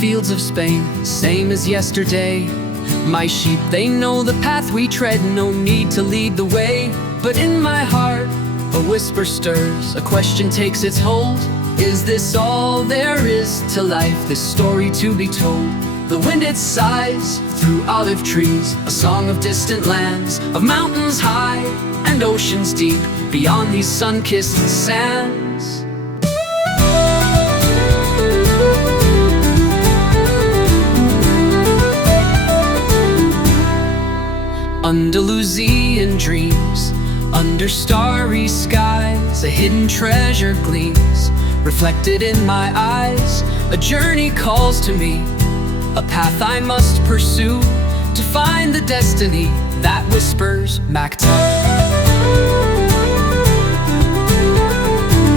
fields of Spain, same as yesterday. My sheep, they know the path we tread, no need to lead the way. But in my heart, a whisper stirs, a question takes its hold. Is this all there is to life, this story to be told? The wind it sighs through olive trees, a song of distant lands, of mountains high and oceans deep, beyond these sun-kissed sands. Andalusian dreams, under starry skies, a hidden treasure gleams, reflected in my eyes. A journey calls to me, a path I must pursue, to find the destiny that whispers Maktub.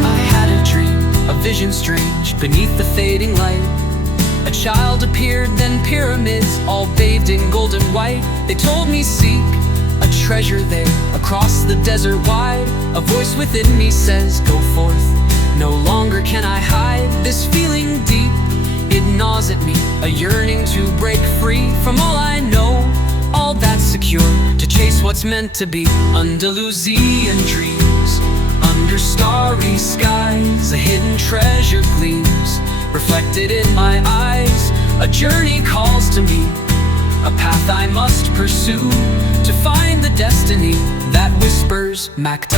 I had a dream, a vision strange, beneath the fading light. A child appeared, then pyramids, all bathed in golden white. They told me seek a treasure there, across the desert wide. A voice within me says, go forth, no longer can I hide. This feeling deep, it gnaws at me, a yearning to break free from all I know, all that's secure, to chase what's meant to be. Andalusian dreams, under starry skies, a hidden treasure gleams, reflected in my eyes. A journey calls to me, a path I must pursue, to find the destiny that whispers Maktub.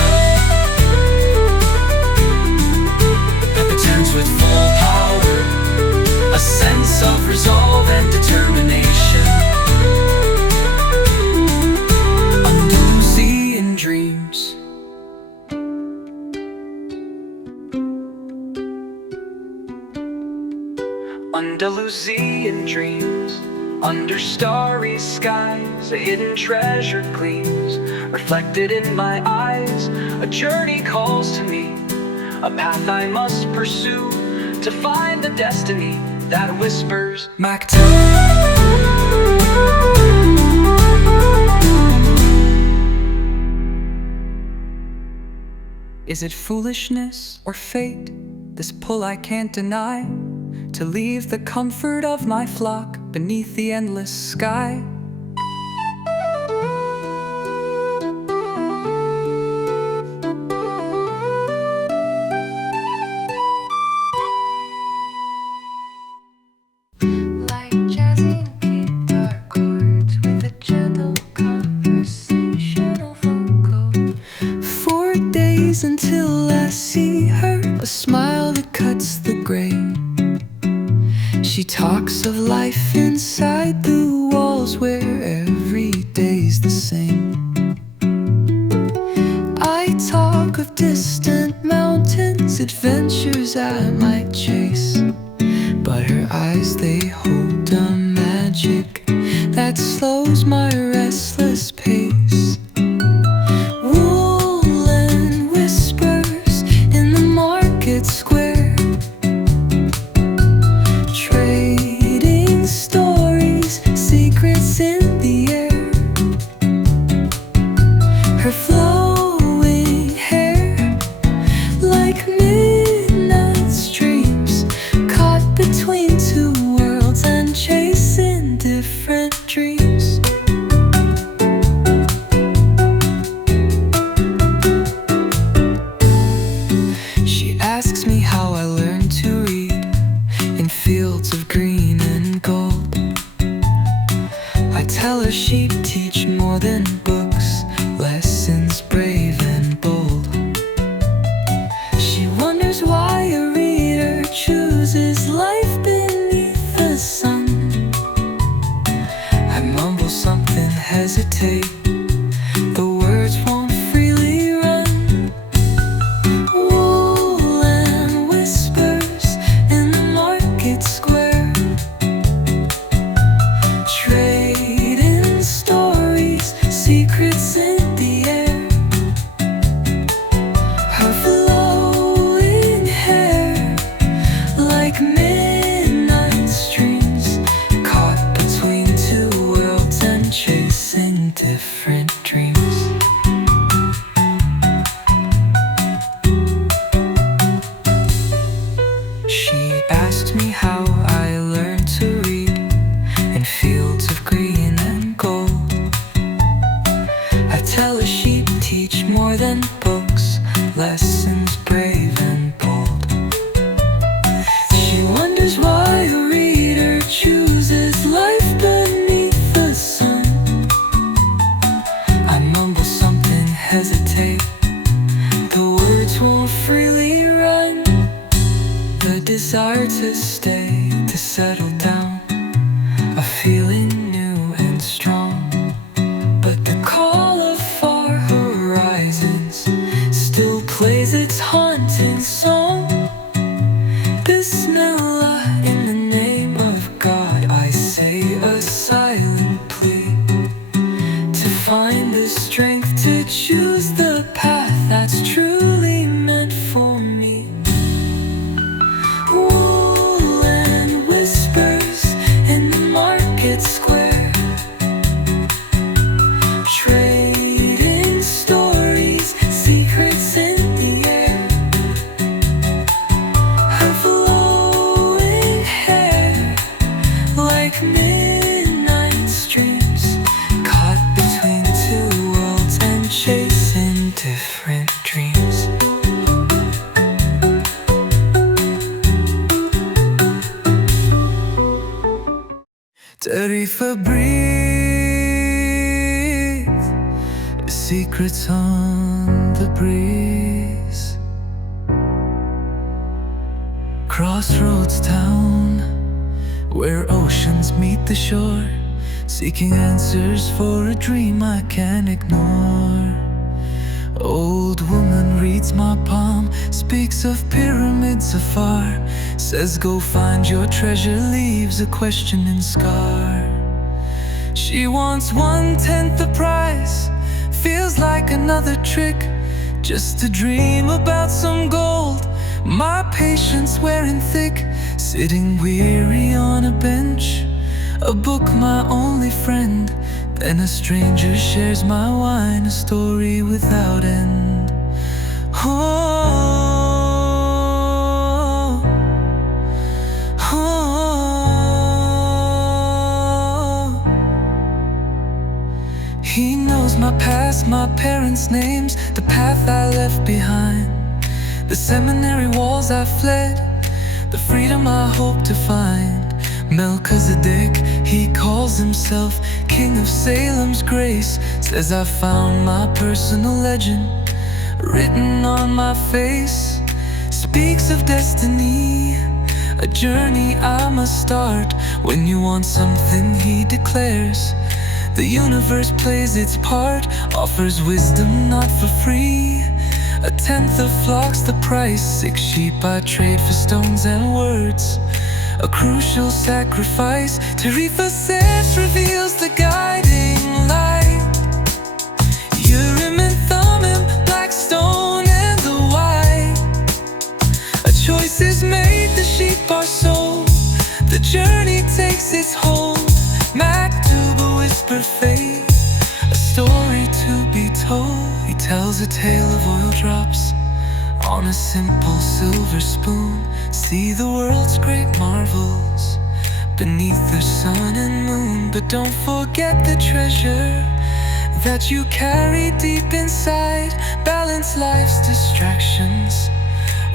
Epic turns with full power, a sense of resolve and determination. Andalusian dreams. Andalusian dreams, under starry skies, a hidden treasure gleams, reflected in my eyes. A journey calls to me, a path I must pursue, to find the destiny that whispers Maktub. Is it foolishness or fate, this pull I can't deny, to leave the comfort of my flock beneath the endless sky? Like jazzy guitar chords with a gentle conversational vocal. 4 days until I see her, a smile that cuts the gray. She talks of life inside the walls where every day's the same. I talk of distant mountains, adventures I might chase, but her eyes, they hold a magic that slows my restless pace. Woolen whispers in the market square, trading stories, secrets in the air. Her flowing hair, like midnight streams, caught between two worlds and chasing different dreams. She asks me how I learned to read in fields of green and gold. I tell her sheep teach more than books, lessons brave and bold. She wonders why a reader chooses life beneath the sun. I mumble something, hesitate, the words won't freely run. Woolen whispers in the market square, trading stories, secrets in the air. Her flowing hair, like midnight streams, caught between two worlds and chasing different dreams. She asked me how I learned to hesitate. The words won't freely run. The desire to stay, to settle down, a feeling new and strong. But the call of far horizons still plays its haunting song. Bismillah, in the name of God, I say a silent plea to find the strength to choose the path that's truly meant for me. Wool and whispers in the market square, trading stories, secrets in the air. Her flowing hair like midnight streams, caught between two worlds and chasing different dreams. Tarifa, breathe, secrets on the breeze. Crossroads town, where oceans meet the shore, seeking answers for a dream I can't ignore. Old woman reads my palm, speaks of pyramids afar, says go find your treasure, leaves a questioning scar. She wants 1/10 the price, feels like another trick, just to dream about some gold. My patience wearing thick, sitting weary on a bench, a book my only friend. Then a stranger shares my wine, a story without end. Oh, oh. He knows my past, my parents' names, the path I left behind, the seminary walls I fled, the freedom I hope to find. Melchizedek, he calls himself King of Salem's grace, says I found my personal legend written on my face. Speaks of destiny, a journey I must start. When you want something, he declares, the universe plays its part, offers wisdom not for free. 1/10 of flocks the price, 6 sheep I trade for stones and words, a crucial sacrifice. Tarifa says reveals the guiding light. Urim and Thummim, black stone and the white. A choice is made, the sheep are sold, the journey takes its hold. Maktub, a whispered fate, a story to be told. He tells a tale of oil drops on a simple silver spoon. See the world's great marvels beneath the sun and moon. But don't forget the treasure that you carry deep inside. Balance life's distractions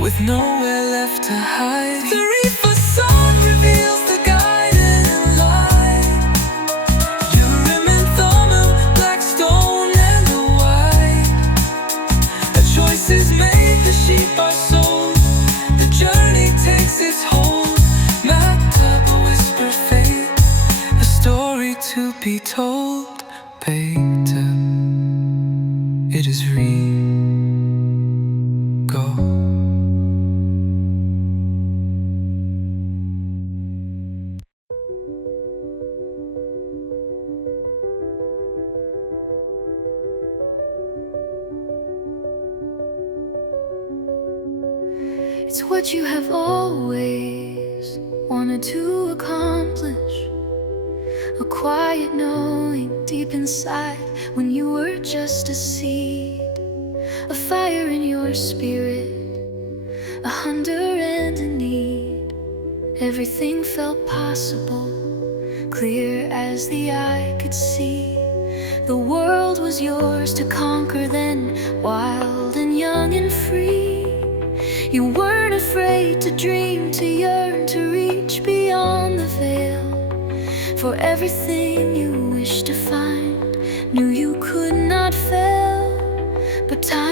with nowhere left to hide. The reefer song reveals the guiding light. Urim and Thummim, black stone and the white. A choice is made, the sheep are sold, the journey takes its hold. Maktub, a whispered fate, a story to be told. Beta, it is go. It's what you have always wanted to accomplish, a quiet knowing deep inside when you were just a seed, a fire in your spirit, a hunger and a need. Everything felt possible, clear as the eye could see. The world was yours to conquer then, wild and young and free. You weren't afraid to dream, to yearn, to reach beyond the veil. For everything you wished to find, knew you could not fail. But time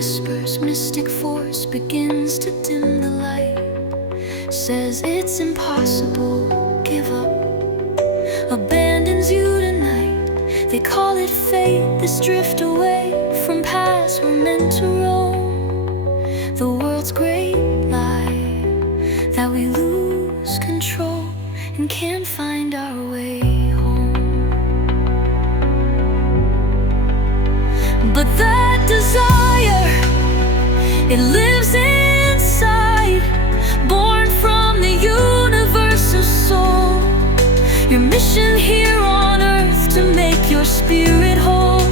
whispers, mystic force begins to dim the light. Says it's impossible, give up, abandons you tonight. They call it fate, this drift away from paths we're meant to roam. The world's great lie, that we lose control and can't find our way home. But that desire, it lives inside, born from the universe's soul. Your mission here on earth, to make your spirit whole,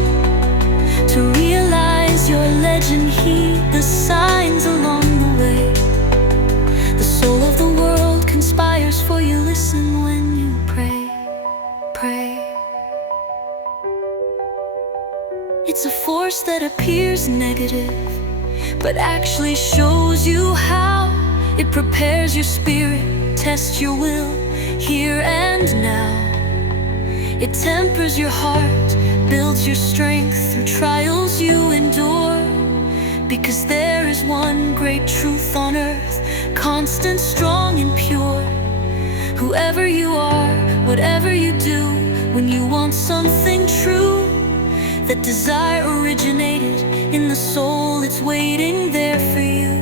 to realize your legend, heed the signs along the way. The soul of the world conspires for you, listen when you pray, pray. It's a force that appears negative, but actually shows you how. It prepares your spirit, tests your will, here and now. It tempers your heart, builds your strength through trials you endure. Because there is one great truth on earth, constant, strong and pure. Whoever you are, whatever you do, when you want something true, that desire originated in the soul, it's waiting there for you.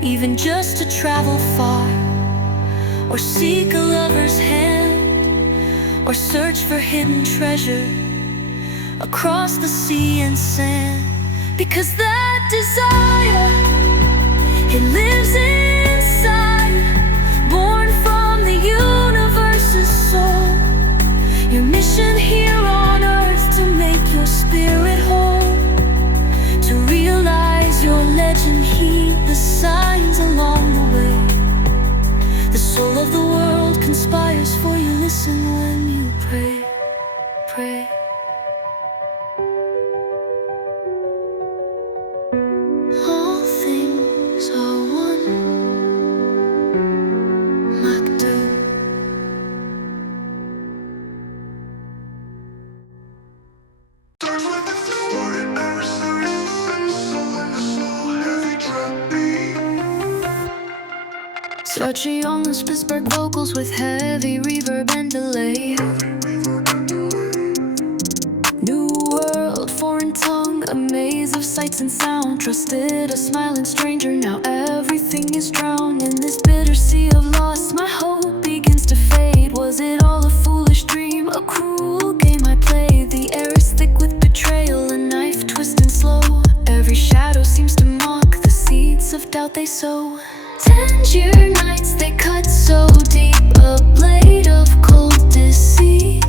Even just to travel far, or seek a lover's hand, or search for hidden treasure across the sea and sand. Because that desire, it lives inside, born from the universe's soul. Your mission here on earth, to make your spirit whole, to realize your legend, heed the signs along the way. The soul of the world conspires for you, listen when you pray, pray. All things are one. Maktub. Searching on the Pittsburgh vocals with heavy reverb and delay. New world, foreign tongue, a maze of sights and sound. Trusted a smiling stranger, now everything is drowned in this bitter sea of loss. My hope begins to fade. Was it all a foolish dream, a cruel game I played? The air is thick with betrayal, a knife twisting slow. Every shadow seems to mock the seeds of doubt they sow. Tangier nights, they cut so deep, a blade of cold deceit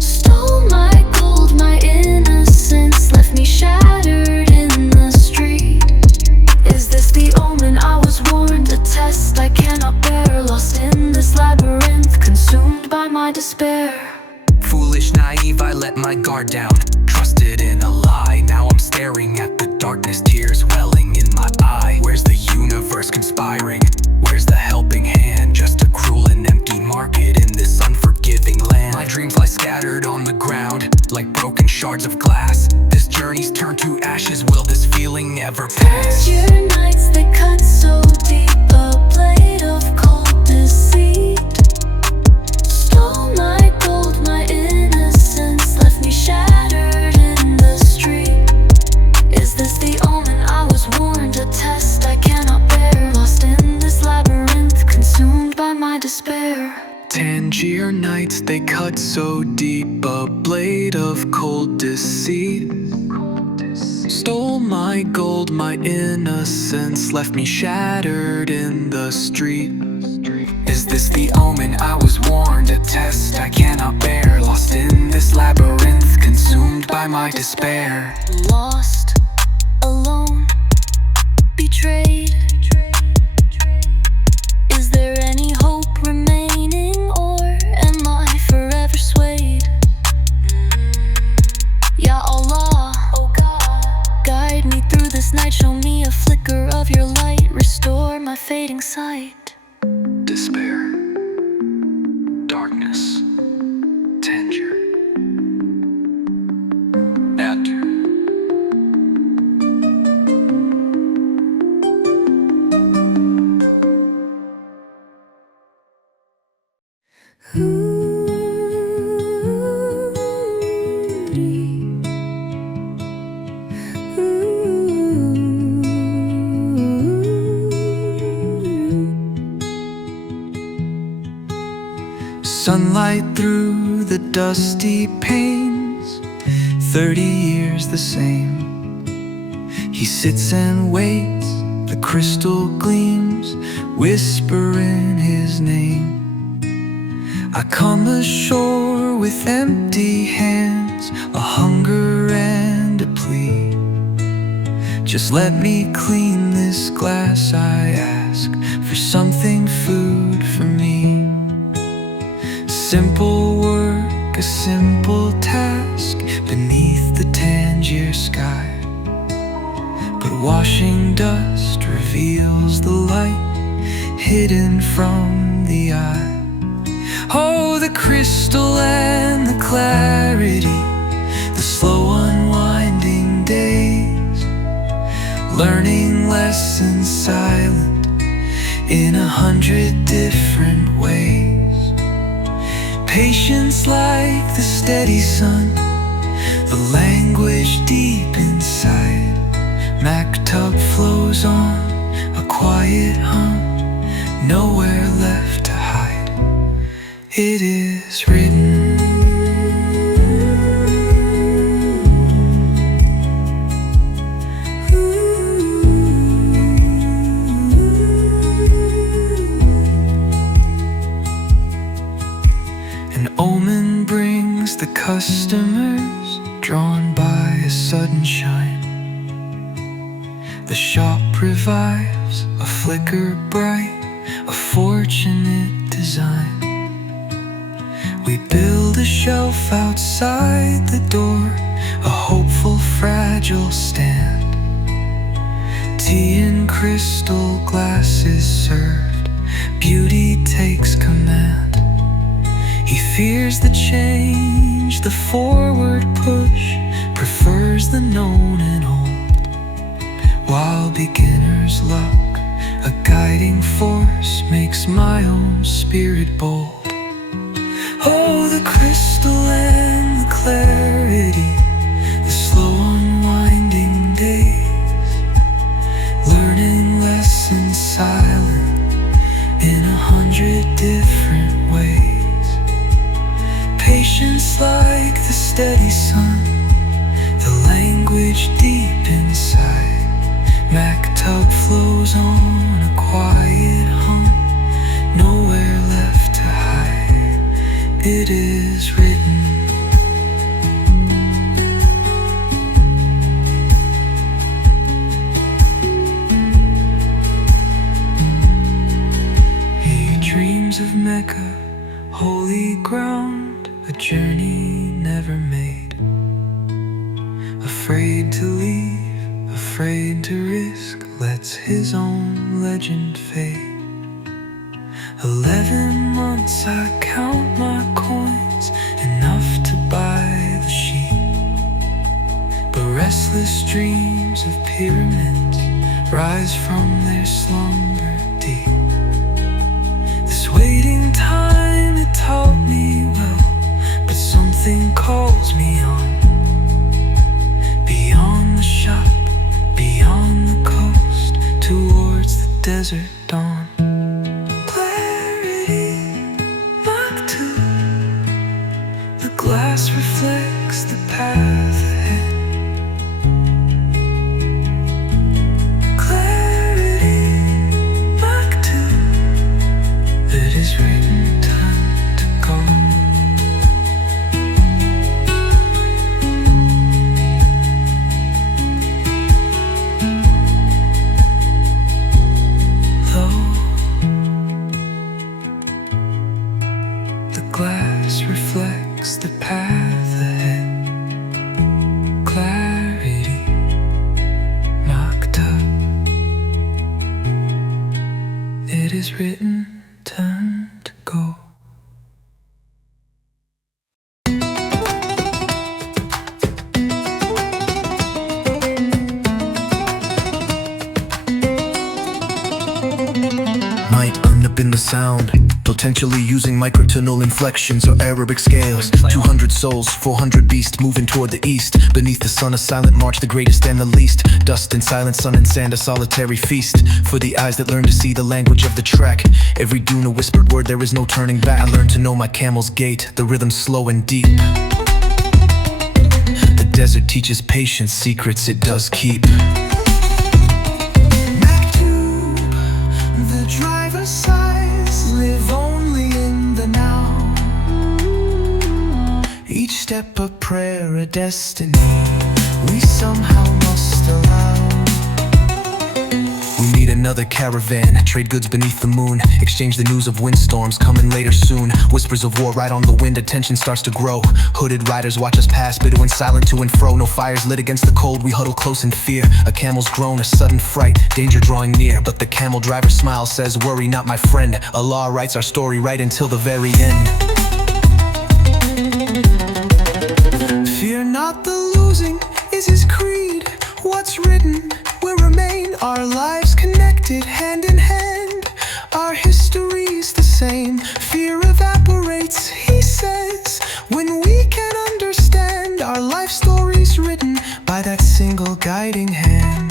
stole my gold, my innocence, left me shattered in the street. Is this the omen I was warned, a test I cannot bear? Lost in this labyrinth, consumed by my despair. Foolish, naive, I let my guard down, trusted in a lie. Now I'm staring at the darkness, tears welling in my eye. Where's the universe conspiring? Where's the helping hand? Just a cruel and empty market in this unforgiving land. My dreams lie scattered on the ground, like broken shards of glass. This journey's turned to ashes, will this feeling ever pass? Tangier nights, they cut so deep, a blade of cold deceit stole my gold, my innocence, left me shattered in the street. Is this the omen I was warned, a test I cannot bear? Lost in this labyrinth, consumed by my despair. Tangier nights, they cut so deep, a blade of cold deceit stole my gold, my innocence, left me shattered in the street. Is this the omen I was warned, a test I cannot bear? Lost in this labyrinth, consumed by my despair. Lost, alone, betrayed. Is there any hope remaining, or am I forever swayed? Ya Allah, oh God, guide me through this night. Show me a flicker of your light, restore my fading sight. Despair, darkness, Tangier. At Sunlight through the dusty panes, 30 years the same. He sits and waits, the crystal gleams, whispering his name. I come ashore with empty hands, a hunger and a plea. Just let me clean this glass, I ask, for something food for me. Simple work, a simple task, beneath the Tangier sky. But washing dust reveals the light hidden from the eye. Oh, the crystal and the clarity, the slow unwinding days, learning lessons silent in 100 different ways. Patience like the steady sun, the language deep inside. Maktub flows on, a quiet hum, nowhere left to hide. It is written. An omen brings the customers, drawn by a sudden shine. The shop revives, a flicker bright, a fortunate design. We build a shelf outside the door, a hopeful, fragile stand. Tea in crystal glasses served, beauty takes command. He fears the change, the forward push, prefers the known and old. While beginner's luck, a guiding force, makes my own spirit bold. Oh, the crystal and the clarity, the slow unwinding days, learning lessons silent in 100 different ways. Patience like the steady sun, the language deep inside. Maktub flows on, a quiet hum, nowhere left to hide. It is written. He dreams of Mecca, holy ground, a journey never made. Afraid to leave, afraid to risk, lets his own legend fade. 11 months I count my coins, enough to buy the sheep. But restless dreams of pyramids rise from their slumber deep. This waiting time, it taught me well, but something calls me on. Beyond the shop, beyond the coast, towards the desert dawn. Clarity, Maktub, the glass reflects the path ahead. Clarity, Maktub, it is written, time to go. Glass reflects the path ahead. Clarity, Maktub, it is written, time to go. Might end up in the sound, potentially using microtonal inflections or Arabic scales. 200 souls, 400 beasts moving toward the east. Beneath the sun a silent march, the greatest and the least. Dust and silence, sun and sand, a solitary feast. For the eyes that learn to see the language of the track. Every dune a whispered word, there is no turning back. I learned to know my camel's gait, the rhythm slow and deep. The desert teaches patience, secrets it does keep. Maktub, the driver's sighs live only in the now. Each step a prayer, a destiny we somehow must allow. We meet another caravan, trade goods beneath the moon, exchange the news of windstorms coming later soon. Whispers of war right on the wind, attention starts to grow. Hooded riders watch us pass, Bedouin silent to and fro. No fires lit against the cold, we huddle close in fear. A camel's groan, a sudden fright, danger drawing near. But the camel driver smiles, says, worry not my friend. Allah writes our story right until the very end. Fear not, the losing is his creed. What's written will remain, our lives connected hand in hand. Our history's the same. Fear evaporates, he says, when we can understand our life stories written by that single guiding hand.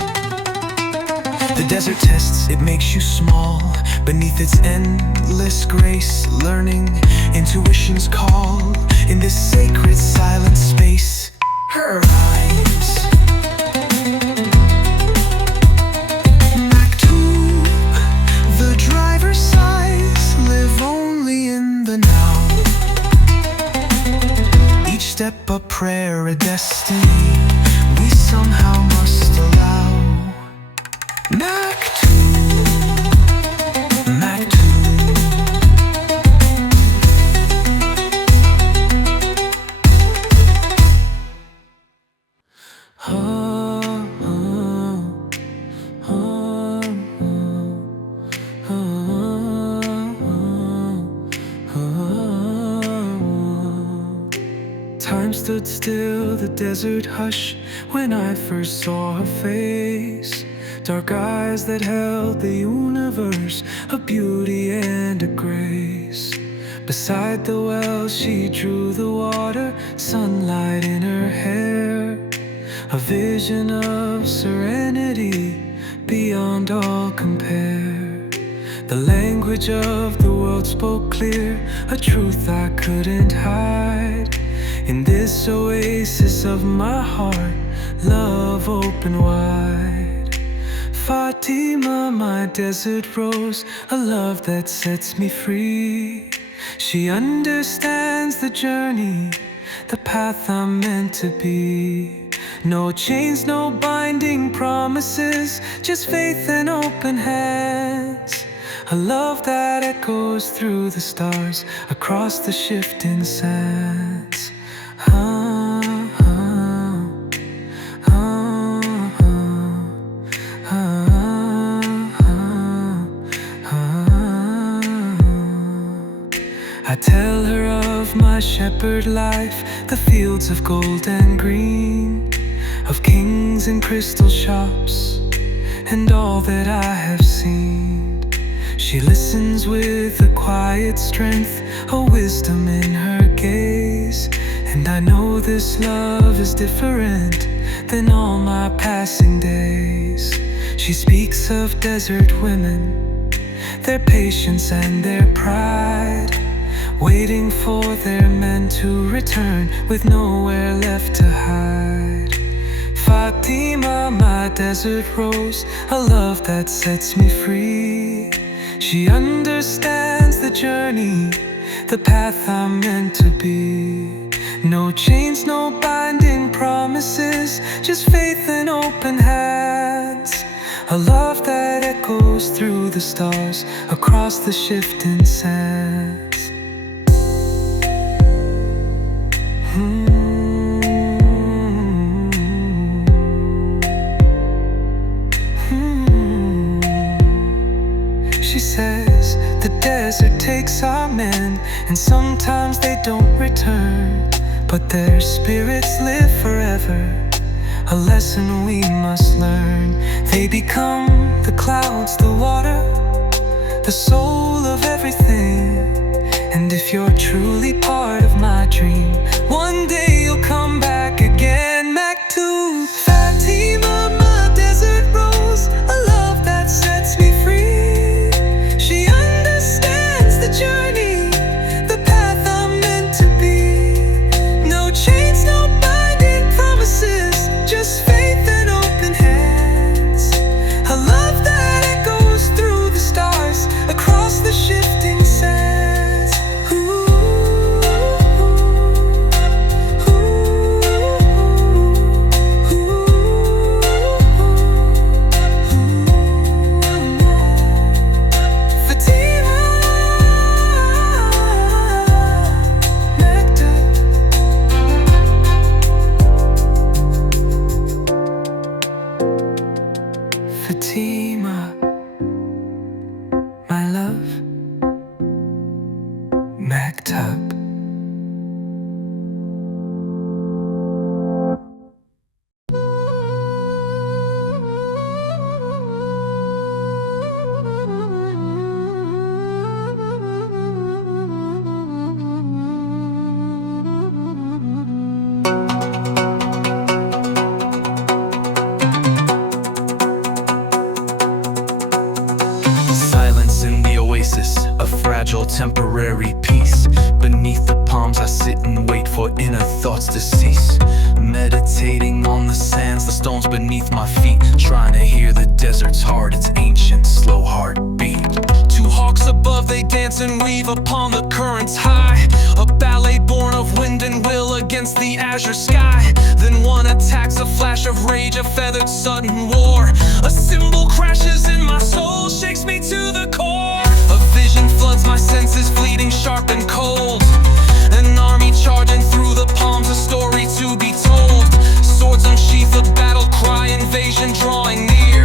The desert tests, it makes you small. Beneath its endless grace, learning, intuition's call. In this sacred silent space, her rhymes. Maktub, the driver's sighs live only in the now. Each step a prayer, a destiny we somehow must allow. Maktub, Maktub. Time stood still, the desert hush, when I first saw her face. Dark eyes that held the universe, a beauty and a grace. Beside the well she drew the water, sunlight in her hair. A vision of serenity beyond all compare. The language of the world spoke clear, a truth I couldn't hide. In this oasis of my heart, love open wide. Fatima, my desert rose, a love that sets me free. She understands the journey, the path I'm meant to be. No chains, no binding promises, just faith and open hands. A love that echoes through the stars, across the shifting sands. I tell her of my shepherd life, the fields of gold and green, of kings and crystal shops, and all that I have seen. She listens with a quiet strength, a wisdom in her gaze. And I know this love is different than all my passing days. She speaks of desert women, their patience and their pride, waiting for their men to return with nowhere left to hide. Fatima, my desert rose, a love that sets me free. She understands the journey, the path I'm meant to be. No chains, no binding promises, just faith and open hands. A love that echoes through the stars, across the shifting sands. She says the desert takes our men, and sometimes they don't return, but their spirits live forever, a lesson we must learn. They become the clouds, the water, the soul of everything. And if you're truly part of my dream, one day you'll come back again. Maktub, Fatima, my desert rose, a love that sets me free. She understands the journey, the path I'm meant to be. No chains, no binding promises, just faith and open hands. A love that echoes through the stars, across the shifting sands. Fatima, my love, Maktub. Silence in the oasis, a fragile temporary peace. Beneath the palms I sit and wait for inner thoughts to cease. Meditating on the sands, the stones beneath my feet, trying to hear the desert's heart, its ancient slow heartbeat. Two hawks above, they dance and weave upon the currents high. A ballet born of wind and will against the azure sky. Then one attacks, a flash of rage, a feathered sudden war. A symbol crashes in my soul, shakes me to the core. A vision floods my senses, fleeting, sharp and cold. An army charging through the palms, a story to be told. Swords unsheath, a battle cry, invasion drawing near.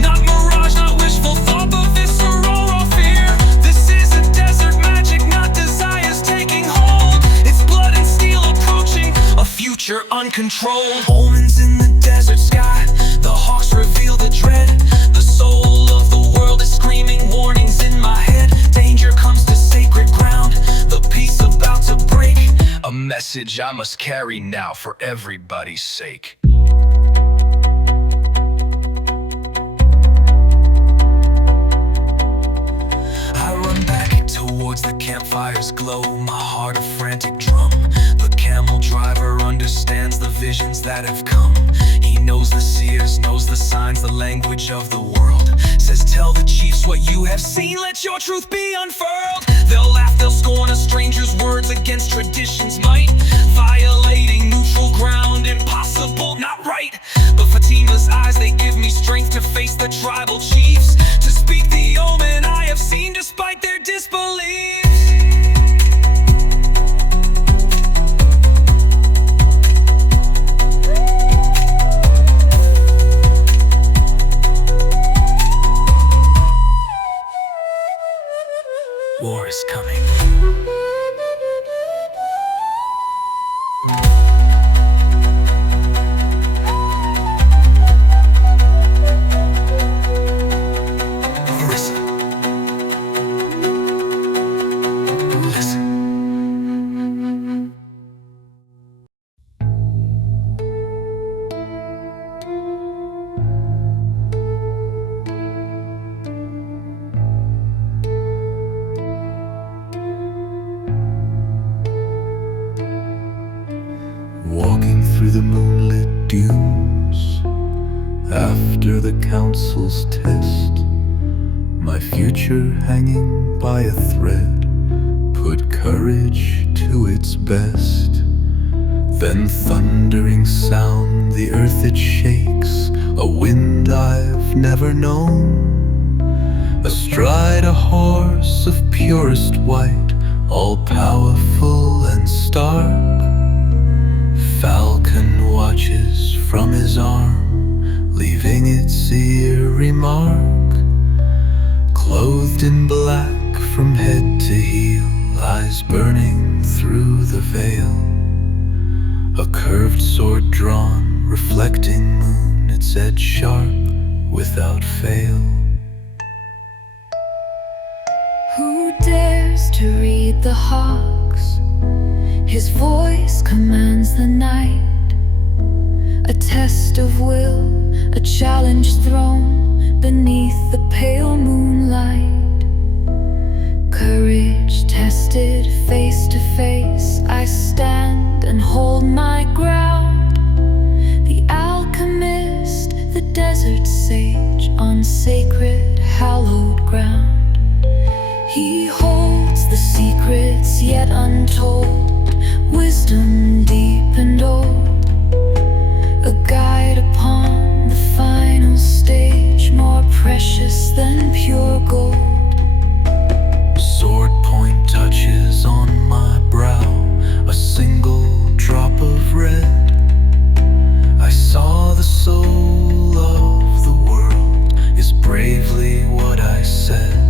Not mirage, not wishful thought, but visceral raw fear. This is a desert magic, not desires taking hold. It's blood and steel approaching, a future uncontrolled. Omens in the desert sky, the hawks reveal the dread. The soul of the world is screaming warnings in my head. Danger comes to sacred ground, the peace about to break. A message I must carry now for everybody's sake. I run back towards the campfire's glow, my heart a frantic drum. The camel driver understands the visions that have come. He knows the seers, knows the signs, the language of the world. Says tell the chiefs what you have seen, let your truth be unfurled. They'll laugh, they'll scorn a stranger's words against tradition's might. Violating neutral ground, impossible, not right. But Fatima's eyes, they give me strength to face the tribal chiefs. To speak the omen I have seen despite their disbelief. War is coming. Walking through the moonlit dunes, after the council's test, my future hanging by a thread, put courage to its best. Then thundering sound, the earth it shakes, a wind I've never known. Astride a horse of purest white, all powerful and stark, falcon watches from his arm, leaving its eerie mark. Clothed in black from head to heel, eyes burning through the veil. A curved sword drawn, reflecting moon, its edge sharp without fail. to read the hawks. His voice commands the night, a test of will, a challenge thrown beneath the pale moonlight. Courage tested face to face, I stand and hold my ground. The alchemist, the desert sage, on sacred hallowed ground. He holds the secrets yet untold, wisdom deep and old, a guide upon the final stage, more precious than pure gold. Sword point touches on my brow, a single drop of red. I saw the soul of the world is bravely what I said.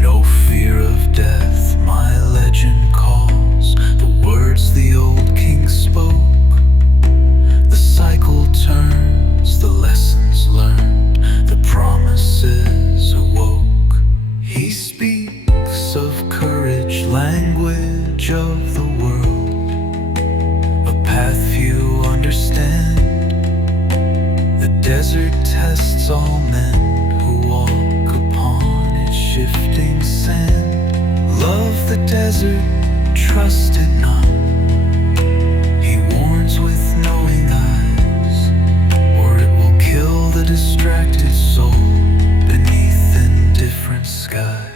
No fear of death, my legend calls, the words the old king spoke. The cycle turns, the lessons learned, the promises awoke. He speaks of courage, language of the world, a path few understand. The desert tests all men who walk upon its shifting sand. Love the desert, trust it not. He warns with knowing eyes, or it will kill the distracted soul beneath indifferent skies.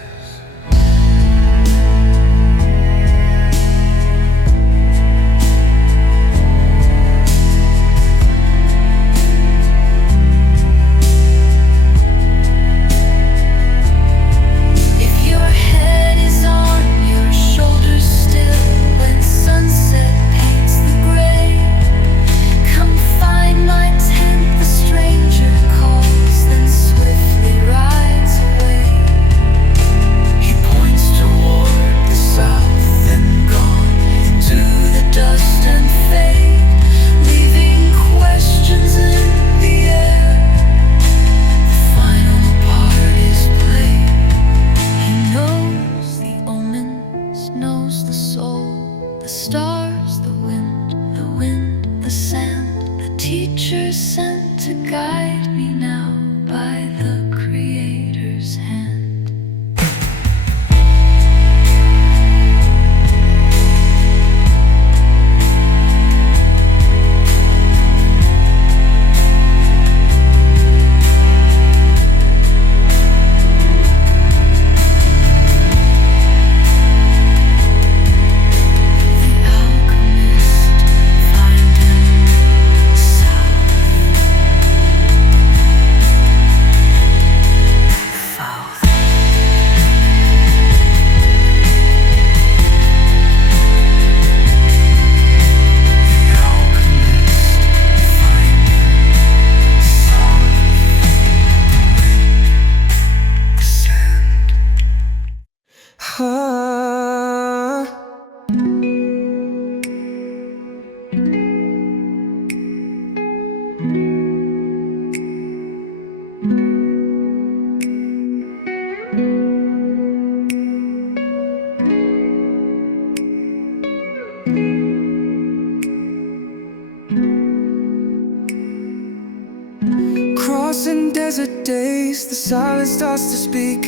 Crossing desert days, the silence starts to speak,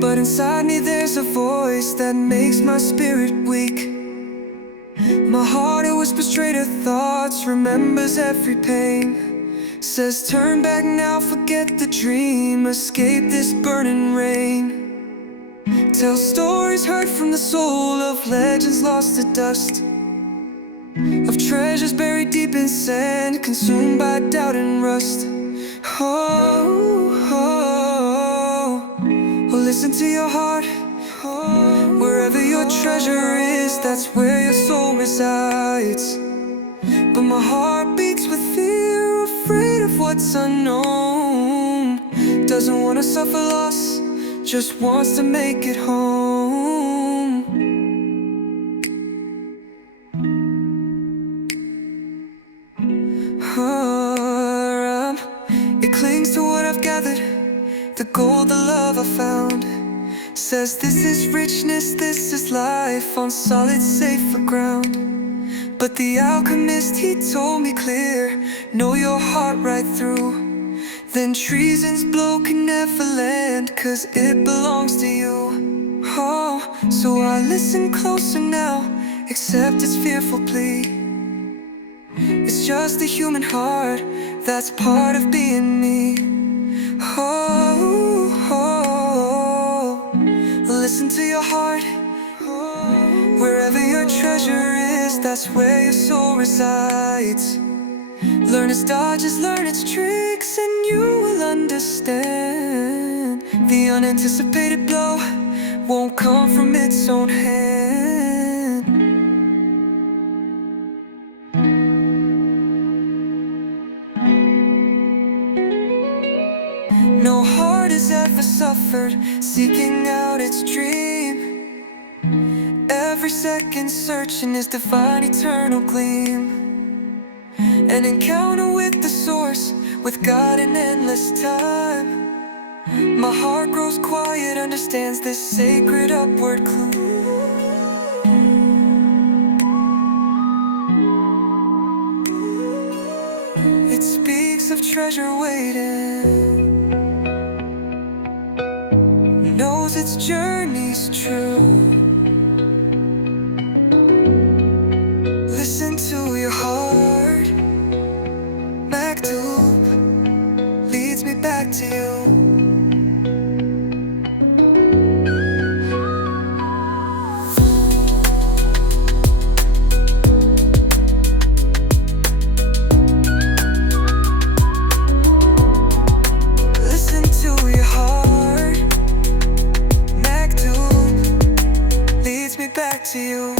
but inside me there's a voice that makes my spirit weak. My heart, it whispers traitor thoughts, remembers every pain, says turn back now, forget the dream, escape this burning rain. Tell stories heard from the soul of legends lost to dust, of treasures buried deep in sand, consumed by doubt and rust. Oh, listen to your heart. Wherever your treasure is, that's where your soul resides. But my heart beats with fear, afraid of what's unknown. Doesn't want to suffer loss, just wants to make it home. It clings to what I've gathered, the gold, the love I found. Says this is richness, this is life on solid, safer ground. But the alchemist, he told me clear, know your heart right through. Then treason's blow can never land, 'cause it belongs to you. Oh, so I listen closer now, accept its fearful plea. It's just the human heart, that's part of being me. Oh, oh, listen to your heart. Wherever your treasure is, that's where your soul resides. Learn its dodges, learn its tricks, and you will understand. The unanticipated blow won't come from its own hand. No heart has ever suffered seeking out its dream. Every second searching is divine eternal gleam. An encounter with the source, with God in endless time. My heart grows quiet, understands this sacred upward clue. It speaks of treasure waiting, knows its journey's true. Listen to your heart. Maktub leads me back to you. Listen to your heart. Maktub leads me back to you.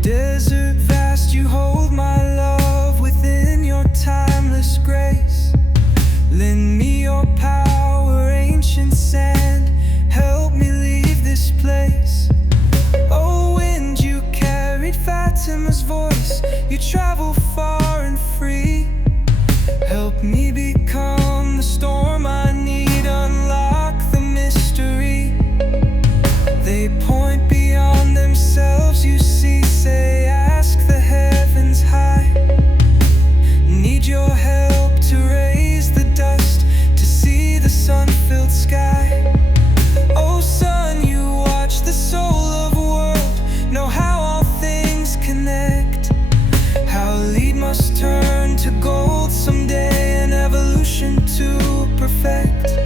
Desert vast, you hold my love within your timeless grace. Lend me your power, ancient sand, help me leave this place. Oh wind, you carried Fatima's voice, you travel far and free. Help me become the storm I need, unlock the mystery. They point beyond themselves, you see, say, ask the heavens high. Need your help to raise the dust, to see the sun-filled sky. Oh sun, you watch the soul of a world, know how all things connect. How lead must turn to gold someday, an evolution to perfect.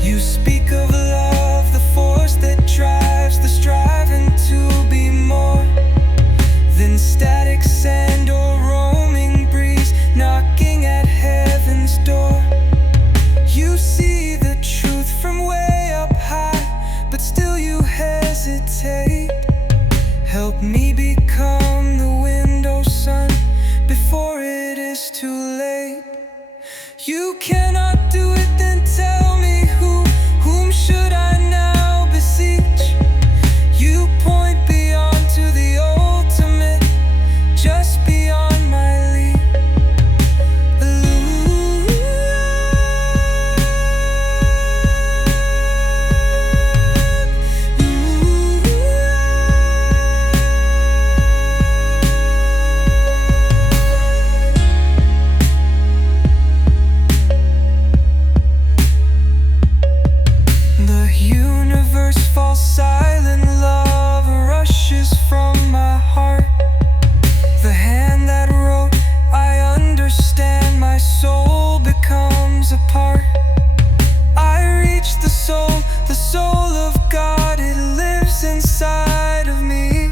You speak of love, the force that drives the striving to be more than static sand or roaming breeze knocking at heaven's door. You see the truth from way up high, but still you hesitate. Help me become the window sun before it is too late. You cannot do it, then tell me whom should I now beseech? You point beyond to the ultimate, just beyond my leap. The universe falls silent, love rushes from my heart. The hand that wrote, I understand, my soul becomes a part. I reach the soul of God, it lives inside of me.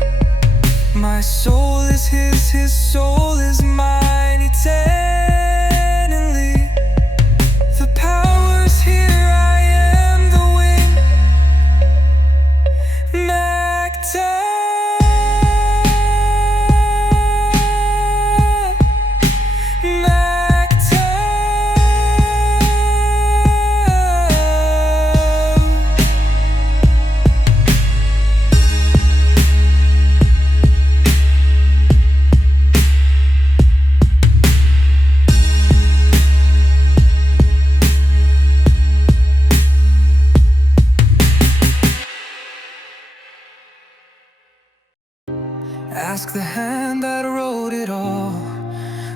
My soul is his soul is mine eternally. The power's here, I am the wing. Maktub. ask the hand that wrote it all.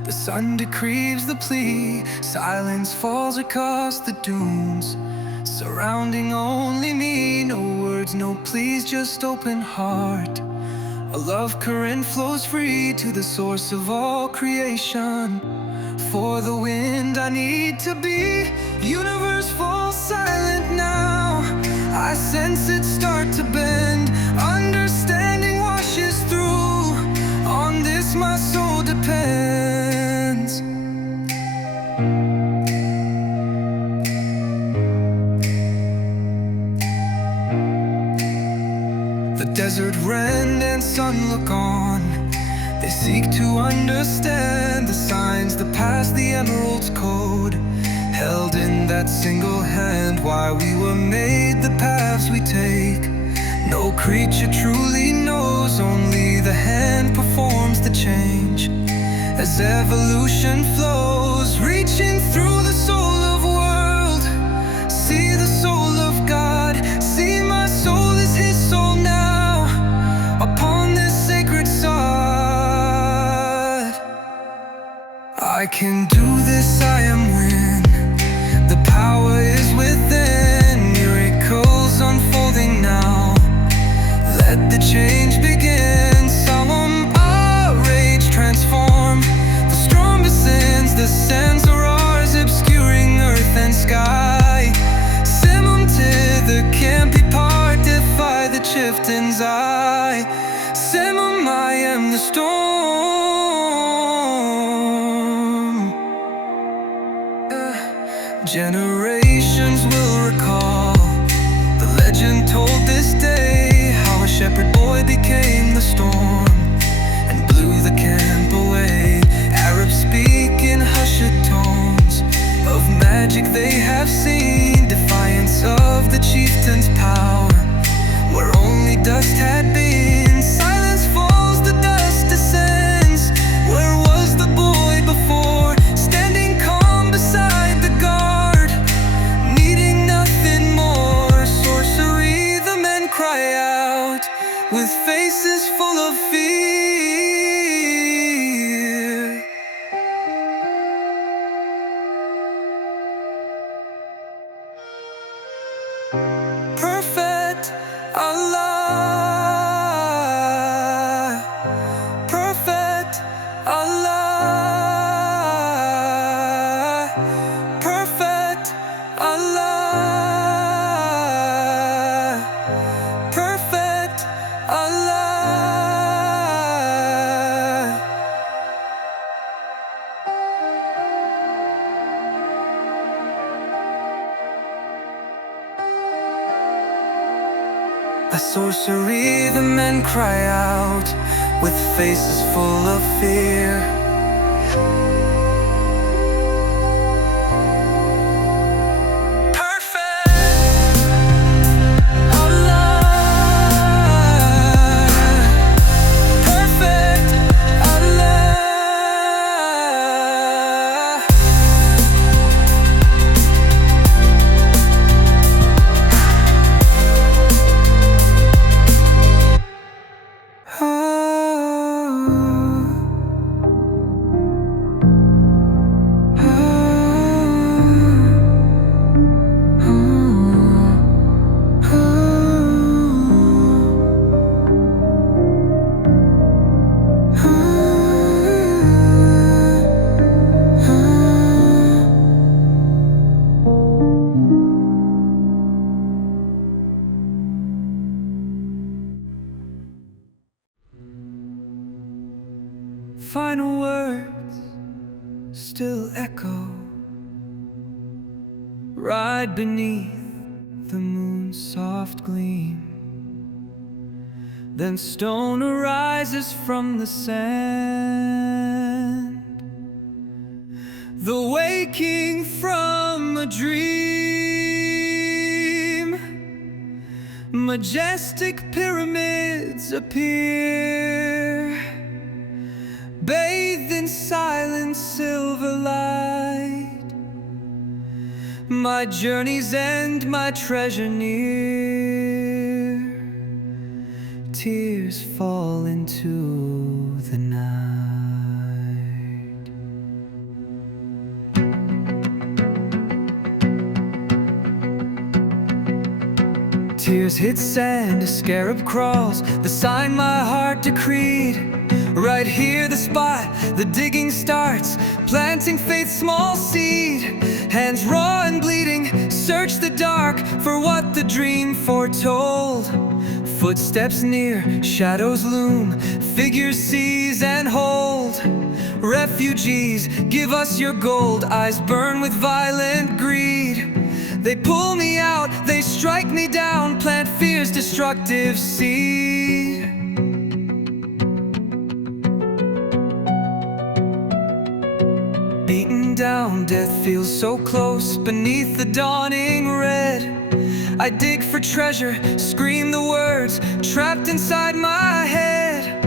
The sun decrees the plea, silence falls across the dunes, surrounding only me. No words, no pleas, just open heart. A love current flows free to the source of all creation. For the wind I need to be, universe falls silent now. I sense it start to bend, understanding washes through. On this my soul depends. The desert wren and sun look on. They seek to understand the signs, the past, the emerald's code, held in that single hand. Why we were made, the paths we take. No creature truly knows, only the hand performs the change. As evolution flows, reaching through the soul of world, see the soul of God, see my soul is his soul now, upon this sacred sod. I can do this, I am win. The power is within, miracles unfolding now. Let the change begin. Simum, our rage transform. The storm descends, the sands are ours, obscuring earth and sky. Simum, the can't be part, defy the chieftain's eye. Simum, I am the storm. Generations will recall the legend told this day, how a shepherd boy became the storm and blew the camp away. Arabs speak in hushed tones of magic they have seen, defiance of the chieftain's power where only dust had been. Silence falls, the dust descends. Where was the boy before, standing calm beside the guard, needing nothing more? Sorcery, the men cry out with faces full of fear. Perfect Allah, perfect Allah, perfect Allah, perfect Allah. A sorcery, the men cry out with faces full of fear. Final words still echo right beneath the moon's soft gleam. Then stone arises from the sand, the waking from a dream. Majestic pyramids appear, bathed in silent silver light. My journey's end, my treasure near. tears fall into the night. Tears hit sand, a scarab crawls, the sign my heart decreed. Right here the spot, the digging starts, planting faith's small seed. Hands raw and bleeding, search the dark for what the dream foretold. Footsteps near, shadows loom, figures seize and hold. Refugees, give us your gold, eyes burn with violent greed. They pull me out, they strike me down, plant fear's destructive seed. Beaten down, death feels so close beneath the dawning red. I dig for treasure, scream the words trapped inside my head.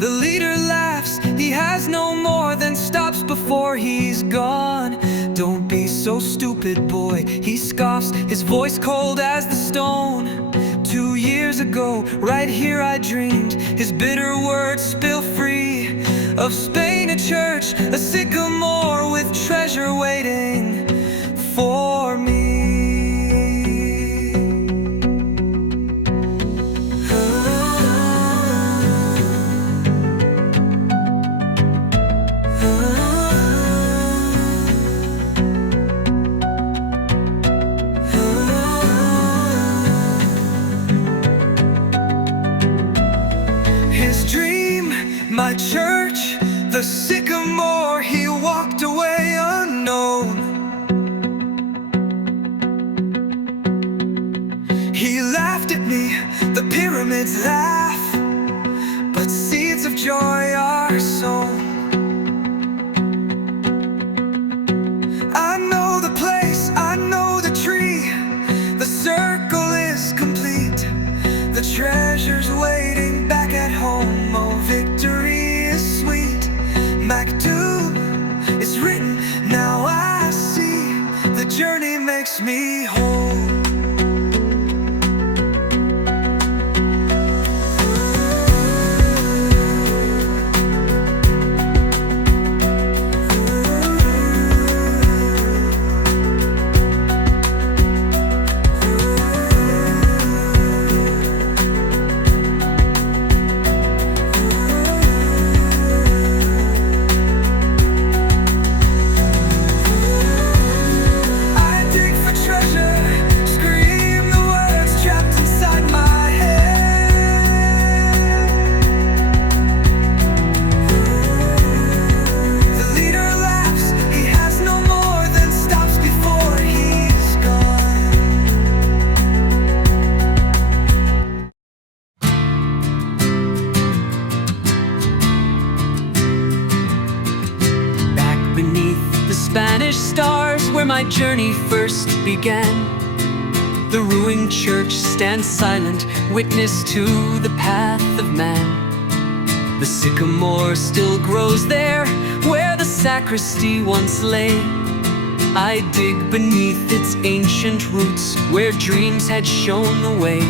The leader laughs, he has no more, then stops before he's gone. Don't be so stupid, boy, he scoffs, his voice cold as the stone. 2 years ago, right here I dreamed, his bitter words spill free. Of Spain, a church, a sycamore with treasure waiting for me. His dream, my church, the sycamore, he walked away unknown. He laughed at me, the pyramids laugh, but seeds of joy are sown. I know the place, I know the tree, the circle is complete. The treasure's waiting back at home, oh victory is sweet. Maktub is written, now I see, the journey makes me whole. Spanish stars where my journey first began. The ruined church stands silent, witness to the path of man. The sycamore still grows there, where the sacristy once lay. I dig beneath its ancient roots, where dreams had shown the way.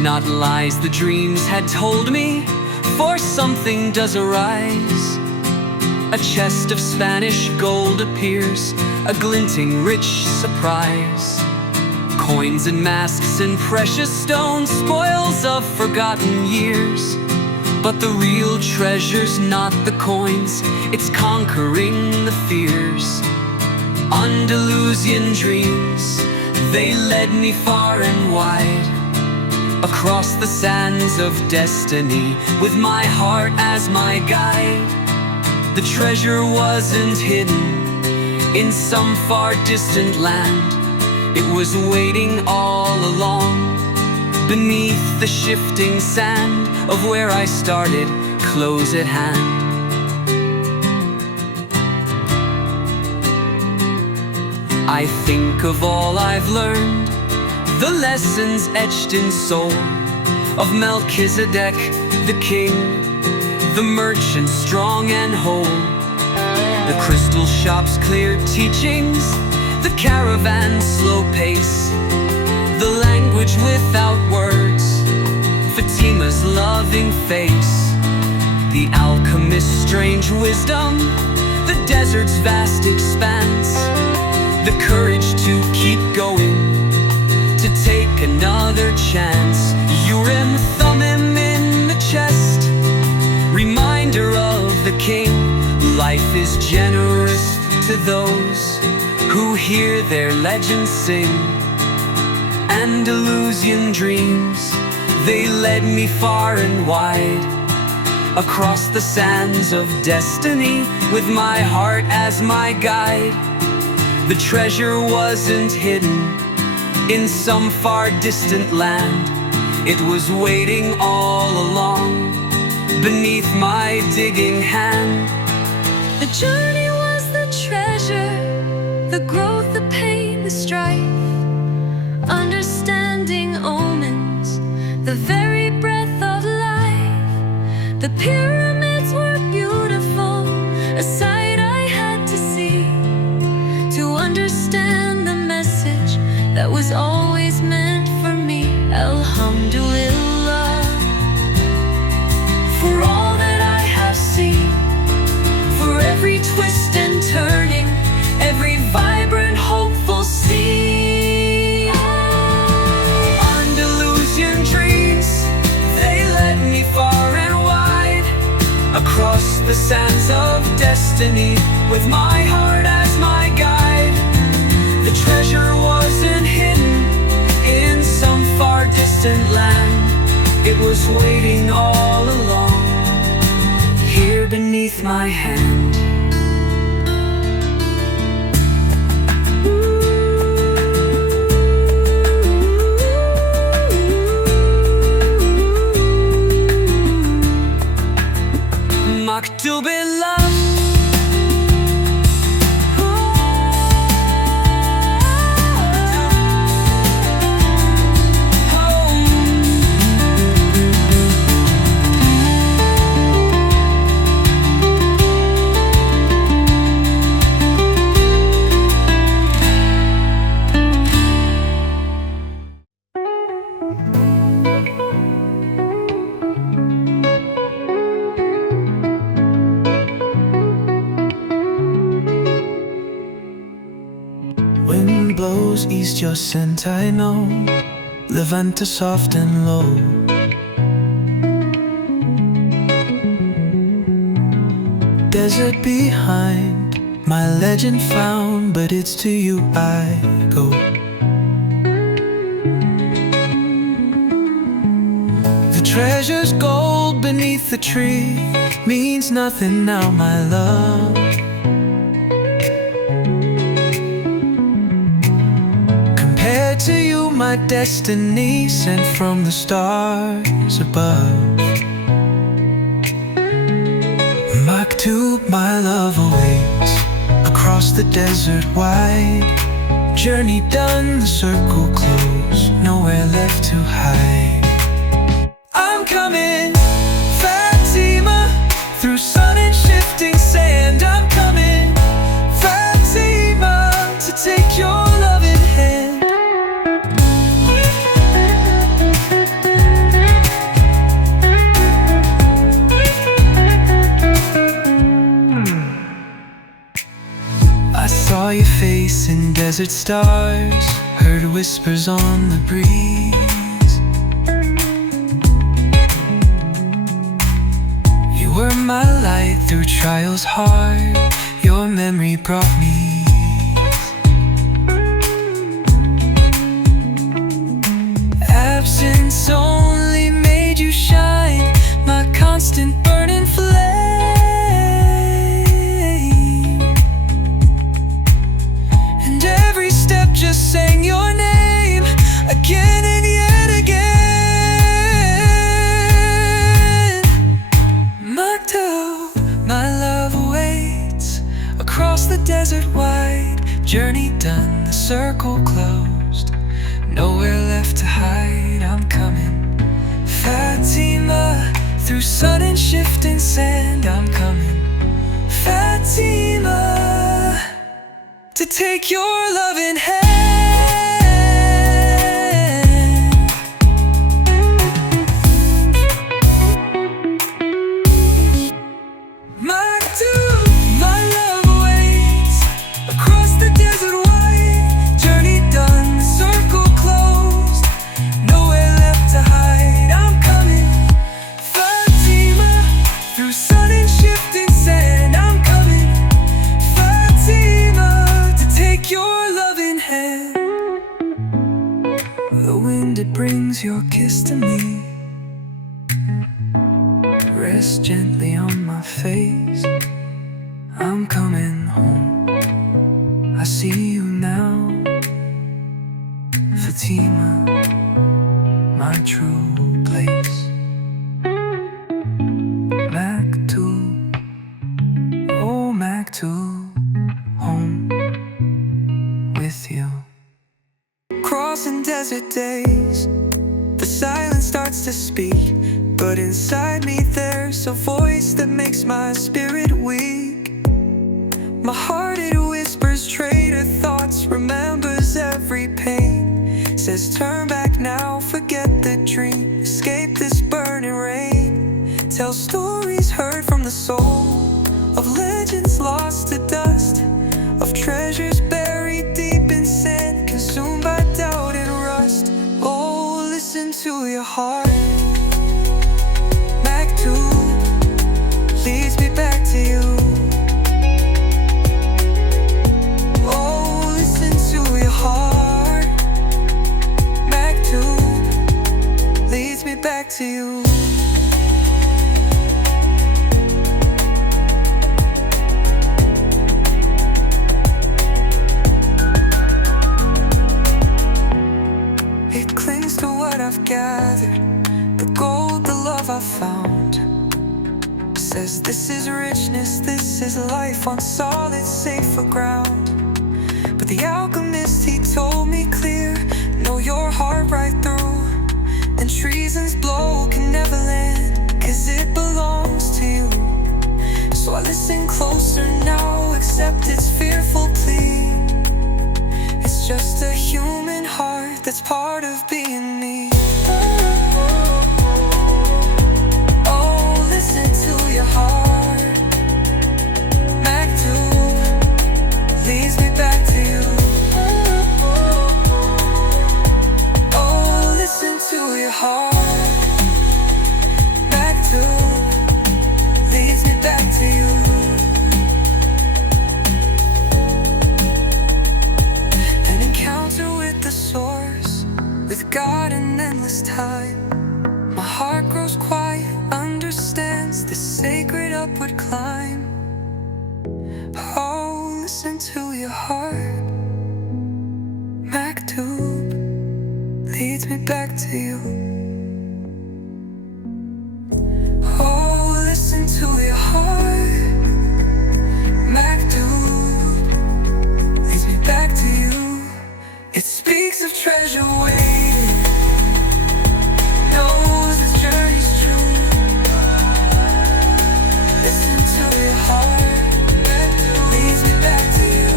Not lies the dreams had told me, for something does arise. A chest of Spanish gold appears, a glinting rich surprise. Coins and masks and precious stones, spoils of forgotten years. But the real treasure's not the coins, it's conquering the fears. Andalusian dreams, they led me far and wide, across the sands of destiny, with my heart as my guide. The treasure wasn't hidden in some far distant land. It was waiting all along, beneath the shifting sand of where I started, close at hand. I think of all I've learned, the lessons etched in soul of Melchizedek, the king, the merchant strong and whole. The crystal shop's clear teachings, the caravan's slow pace, the language without words, Fatima's loving face, the alchemist's strange wisdom, the desert's vast expanse, the courage to keep going, to take another chance. Urim Thummim in the chest, reminder of the king. Life is generous to those who hear their legends sing. Andalusian dreams, they led me far and wide, across the sands of destiny, with my heart as my guide. The treasure wasn't hidden in some far distant land. It was waiting all along beneath my digging hand. The journey was the treasure, the growth, the pain, the strife, understanding omens, the very breath of life. The pyramids were beautiful, a sight I had to see, to understand the message that was always meant for me. Alhamdulillah, for all that I have seen, for every twist and turning, every vibrant, hopeful scene. Andalusian dreams, they led me far and wide, across the sands of destiny, with my heart as my guide. The treasure wasn't hidden in some far distant land. It was waiting all along here beneath my hand. Maktub love. Wind blows east, your scent I know, Levanta soft and low. Desert behind, my legend found, but it's to you I go. The treasure's gold beneath the tree means nothing now, my love. To you, my destiny sent from the stars above. Maktub, my love awaits across the desert wide. Journey done, the circle closed, nowhere left to hide. I'm coming, Fatima, through sun and shifting sand. I'm coming, Fatima, to take your loving hand. Saw your face in desert stars, heard whispers on the breeze. You were my light through trials hard, your memory brought me ease. Absence only made you shine, my constant burning flame. Just sang your name again and yet again. Maktub, my love awaits across the desert wide. Journey done, the circle closed, nowhere left to hide. I'm coming, Fatima, through sun and shifting sand. I'm coming, Fatima, to take your loving hand. The wind, it brings your kiss to me. Rest gently on my face. I'm coming home. I see you now, Fatima, my true place. Maktub, oh Maktub, home with you. Crossing desert days, the silence starts to speak, but inside me there's a voice that makes my spirit weak. My heart, it whispers traitor thoughts, remembers every pain, says turn back now, forget the dream, escape this burning rain. Tell stories heard from the soul, of legends lost to dust, of treasures buried deep in sand, consumed by doubt and rust. Oh, listen to your heart. Maktub leads me back to you. Oh, listen to your heart. Maktub leads me back to you. It clings to what I've gathered, the gold, the love I've found. Says this is richness, this is life on solid, safer ground. But the alchemist, he told me clear, know your heart right through, and treason's blow can never land, cause it belongs to you. So I listen closer now, accept its fearful plea. It's just a human heart that's part of being me. Oh, listen to your heart. Maktub leads me back to you. Oh, listen to your heart. Maktub leads me back to you. With the source, with God and endless time, my heart grows quiet, understands this sacred upward climb. Oh, listen to your heart. Maktub leads me back to you. Oh, listen to your heart. Maktub leads me back to you. It speaks of treasure waiting, knows this journey's true. Listen to your heart, leads me back to you.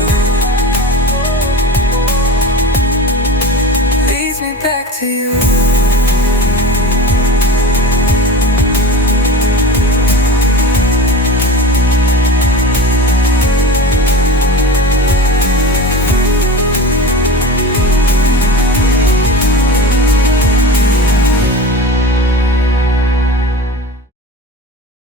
Leads me back to you.